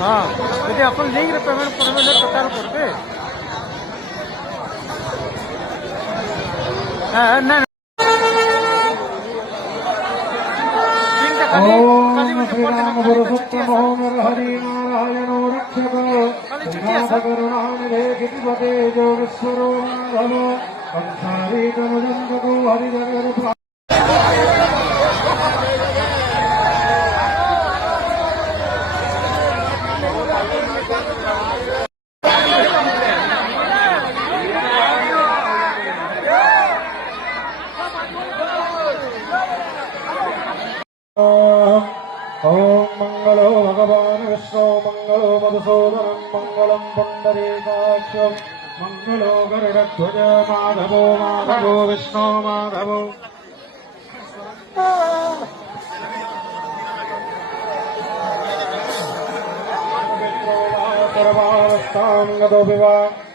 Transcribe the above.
हाँ যদি अपन लिंक रे पेमेंट करबे ले टोटल करबे हां ना ओम श्री राम पुरुषोत्तम हरि नारायणो रक्षको करुणानिधे गिरिपते योगेश्वरो माधवो कंसारीतनुजन्तको हरिजगत् ओम मंगलो भगवान विष्णु मंगलो मधुसूदन मंगलम पुंडरीकाक्ष मंगलो गरुड़ध्वज माधवो माधवो विष्णु माधवो सर्वावस्थां गतो विवाह